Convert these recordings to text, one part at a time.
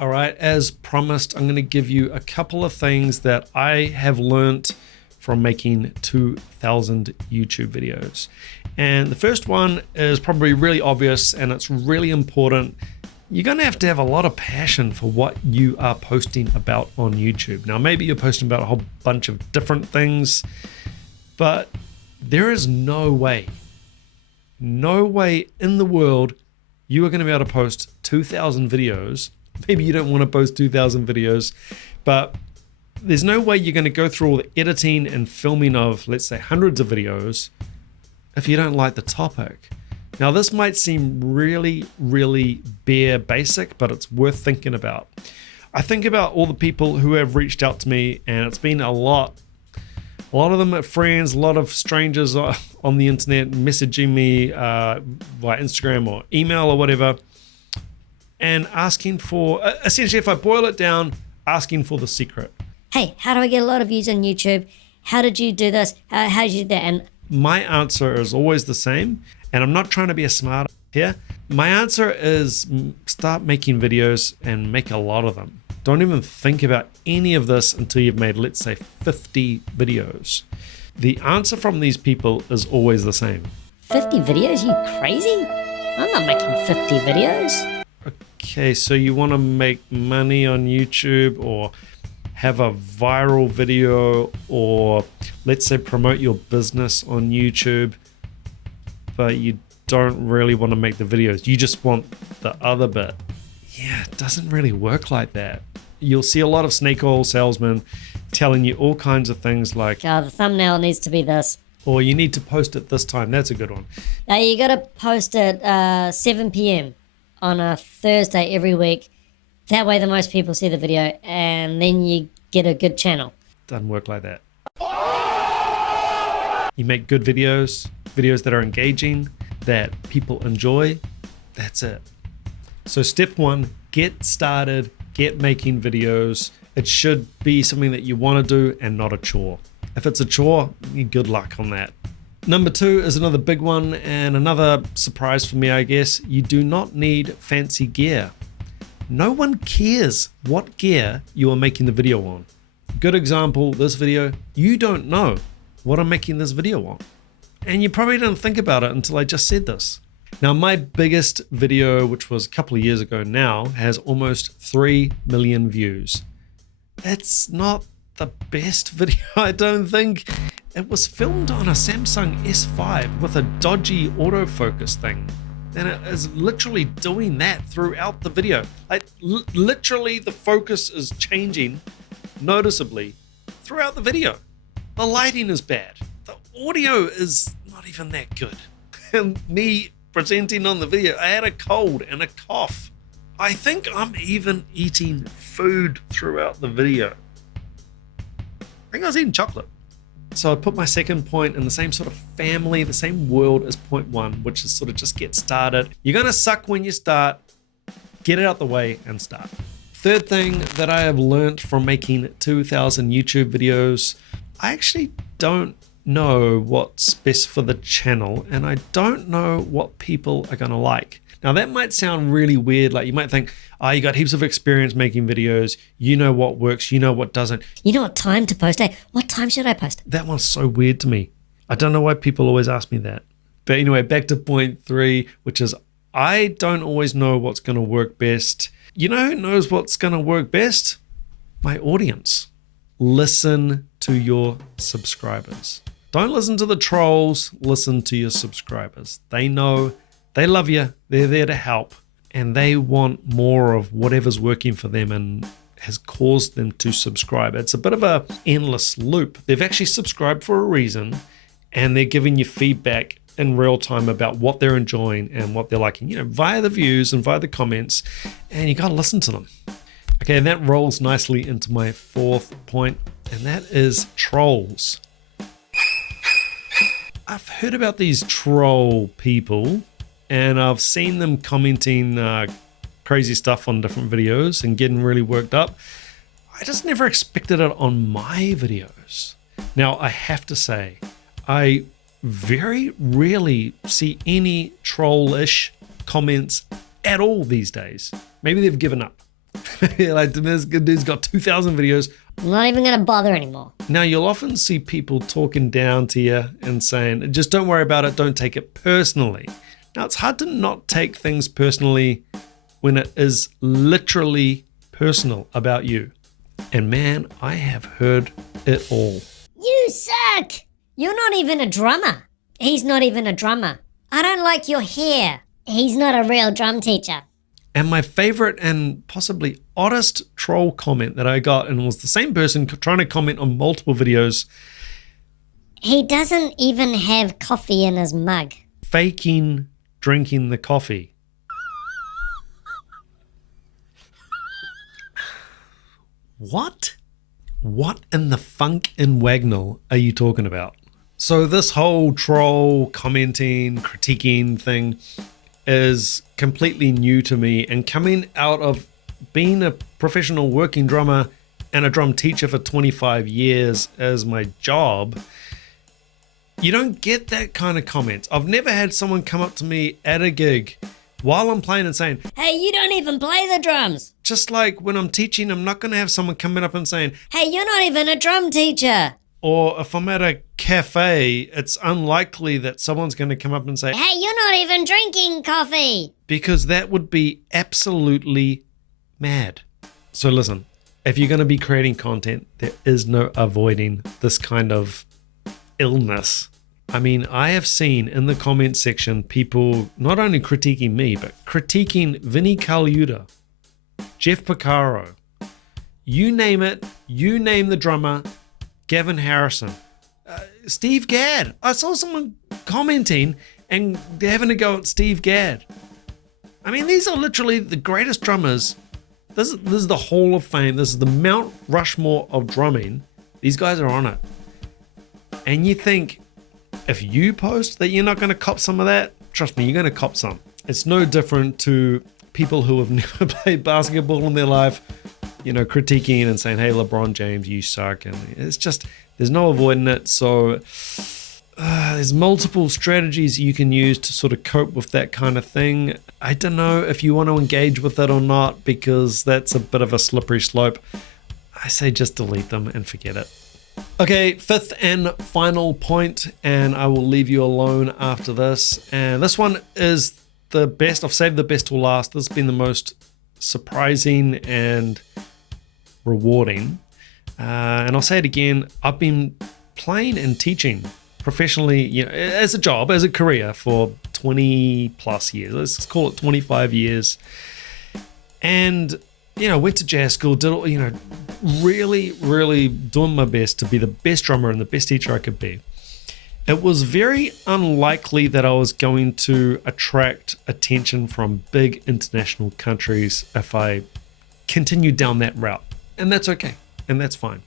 All right, as promised, I'm going to give you a couple of things that I have learnt from making 2,000 YouTube videos. And the first one is probably really obvious and it's really important. You're going to have a lot of passion for what you are posting about on YouTube. Now, maybe you're posting about a whole bunch of different things, but there is no way in the world you are going to be able to post 2,000 videos. Maybe you don't want to post 2,000 videos, but there's no way you're going to go through all the editing and filming of, let's say, hundreds of videos if you don't like the topic. Now, this might seem really, really bare basic, but it's worth thinking about. I think about all the people who have reached out to me, and it's been a lot of them are friends, a lot of strangers on the internet messaging me via Instagram or email or whatever, and asking for, essentially, if I boil it down, asking for the secret. Hey, how do I get a lot of views on YouTube? How did you do this? How did you do that? And my answer is always the same, and I'm not trying to be a smart here. My answer is start making videos and make a lot of them. Don't even think about any of this until you've made, let's say, 50 videos. The answer from these people is always the same. 50 videos? You crazy? I'm not making 50 videos. Okay, so you want to make money on YouTube or have a viral video or, let's say, promote your business on YouTube, but you don't really want to make the videos. You just want the other bit. Yeah, it doesn't really work like that. You'll see a lot of snake oil salesmen telling you all kinds of things like, Oh, the thumbnail needs to be this. or you need to post it this time. That's a good one. Now you got to post it 7 p.m. on a Thursday every week. That way the most people see the video and then you get a good channel. Doesn't work like that. You make good videos that are engaging, that people enjoy. That's it. So step one, get started, get making videos. It should be something that you want to do and not a chore. If it's a chore, good luck on that. Number two is another big one and another surprise for me, I guess. You do not need fancy gear. No one cares what gear you are making the video on. Good example, this video, you don't know what I'm making this video on. And you probably didn't think about it until I just said this. Now, my biggest video, which was a couple of years ago now, has almost 3 million views. It's not the best video, I don't think. It was filmed on a Samsung S5 with a dodgy autofocus thing. And it is literally doing that throughout the video. Like, literally the focus is changing noticeably throughout the video. The lighting is bad. The audio is not even that good. And me presenting on the video, I had a cold and a cough. I think I'm even eating food throughout the video. I think I was eating chocolate. So I put my second point in the same sort of family, the same world as point one, which is sort of just get started. You're going to suck when you start. Get it out the way and start. Third thing that I have learned from making 2,000 YouTube videos, I actually don't know what's best for the channel, and I don't know what people are going to like. Now that might sound really weird. Like you might think, oh, you got heaps of experience making videos. You know what works, you know what doesn't. You know what time to post? Hey, what time should I post? That one's so weird to me. I don't know why people always ask me that. But anyway, back to point three, which is I don't always know what's going to work best. You know who knows what's going to work best? My audience. Listen to your subscribers. Don't listen to the trolls, listen to your subscribers. They know, they love you, they're there to help, and they want more of whatever's working for them and has caused them to subscribe. It's a bit of a endless loop. They've actually subscribed for a reason, and they're giving you feedback in real time about what they're enjoying and what they're liking, you know, via the views and via the comments, and you gotta listen to them. Okay, and that rolls nicely into my fourth point, and that is trolls. I've heard about these troll people and I've seen them commenting crazy stuff on different videos and getting really worked up. I just never expected it on my videos. Now, I have to say, I very rarely see any troll-ish comments at all these days. Maybe they've given up. Like this dude's got 2,000 videos. I'm not even going to bother anymore. Now, you'll often see people talking down to you and saying, just don't worry about it, don't take it personally. Now, it's hard to not take things personally when it is literally personal about you. And man, I have heard it all. You suck! You're not even a drummer. He's not even a drummer. I don't like your hair. He's not a real drum teacher. And my favorite and possibly oddest troll comment that I got, and it was the same person trying to comment on multiple videos. He doesn't even have coffee in his mug. Faking drinking the coffee. What? What in the funk and wagnall are you talking about? So this whole troll commenting, critiquing thing is completely new to me, and coming out of being a professional working drummer and a drum teacher for 25 years as my job, you don't get that kind of comments. I've never had someone come up to me at a gig while I'm playing and saying, Hey, you don't even play the drums. just like when I'm teaching, I'm not going to have someone coming up and saying, Hey, you're not even a drum teacher. or if I'm at a cafe, it's unlikely that someone's going to come up and say, Hey, you're not even drinking coffee. because that would be absolutely mad. So listen, if you're going to be creating content, there is no avoiding this kind of illness. I mean, I have seen in the comment section people not only critiquing me, but critiquing Vinny Colaiuta, Jeff Porcaro, you name it, you name the drummer, Gavin Harrison, Steve Gadd. I saw someone commenting and having a go at Steve Gadd. I mean, these are literally the greatest drummers. This is the Hall of Fame. This is the Mount Rushmore of drumming. These guys are on it. And you think, if you post that you're not going to cop some of that, trust me, you're going to cop some. It's no different to people who have never played basketball in their life, critiquing and saying, hey, LeBron James, you suck. And it's just, there's no avoiding it. So there's multiple strategies you can use to sort of cope with that kind of thing. I don't know if you want to engage with it or not, because that's a bit of a slippery slope. I say just delete them and forget it. Okay, fifth and final point, and I will leave you alone after this. And this one is the best. I've saved the best till last. This has been the most surprising and rewarding. And I'll say it again. I've been playing and teaching professionally, as a job, as a career for 20 plus years. Let's call it 25 years. And went to jazz school, did really, really doing my best to be the best drummer and the best teacher I could be. It was very unlikely that I was going to attract attention from big international countries if I continued down that route. And that's okay. And that's fine.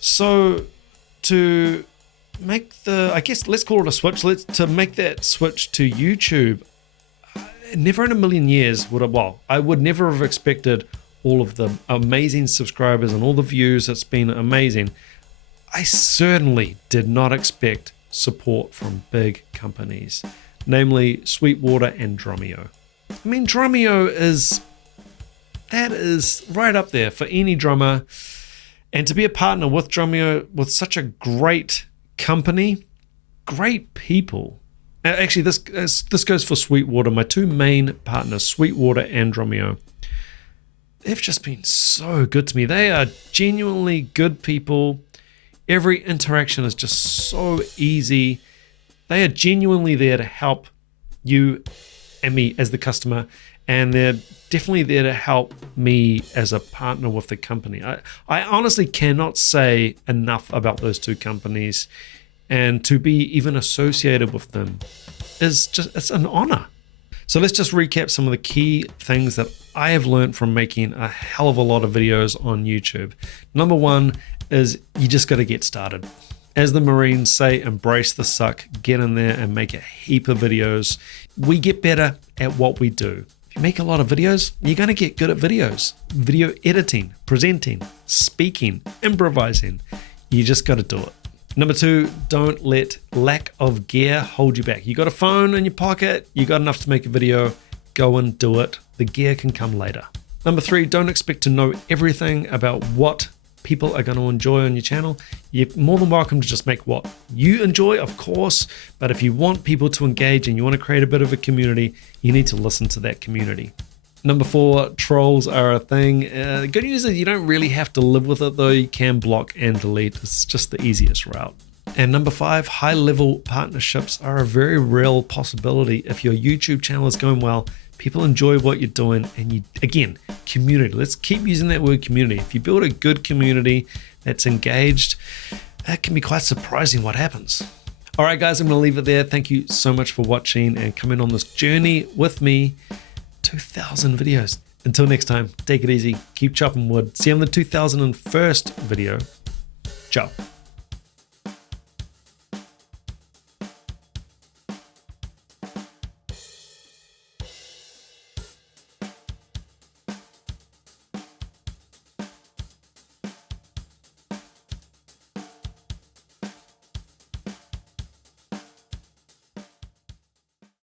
So to make let's call it a switch. To make that switch to YouTube, never in a million years I would never have expected all of the amazing subscribers and all the views. It's been amazing. I certainly did not expect support from big companies, namely Sweetwater and DRUMEO. I mean, DRUMEO is right up there for any drummer, and to be a partner with DRUMEO, with such a great company, great people. Actually, this goes for Sweetwater, my two main partners, Sweetwater and DRUMEO. They've just been so good to me. They are genuinely good people. Every interaction is just so easy. They are genuinely there to help you and me as the customer, and they're definitely there to help me as a partner with the company. I honestly cannot say enough about those two companies, and to be even associated with them it's an honor. So let's just recap some of the key things that I have learned from making a hell of a lot of videos on YouTube. Number one is you just got to get started. As the Marines say, embrace the suck, get in there and make a heap of videos. We get better at what we do. If you make a lot of videos, you're going to get good at videos. Video editing, presenting, speaking, improvising. You just got to do it. Number two, don't let lack of gear hold you back. You got a phone in your pocket, you got enough to make a video, go and do it. The gear can come later. Number 3, don't expect to know everything about what people are going to enjoy on your channel. You're more than welcome to just make what you enjoy, of course, but if you want people to engage and you want to create a bit of a community, you need to listen to that community. Number 4, trolls are a thing. The good news is you don't really have to live with it though. You can block and delete. It's just the easiest route. And number 5, high-level partnerships are a very real possibility if your YouTube channel is going well. People enjoy what you're doing, and you, again, community. Let's keep using that word community. If you build a good community that's engaged, it can be quite surprising what happens. All right, guys, I'm going to leave it there. Thank you so much for watching and coming on this journey with me. 2,000 videos. Until next time, take it easy. Keep chopping wood. See you on the 2001st video. Ciao.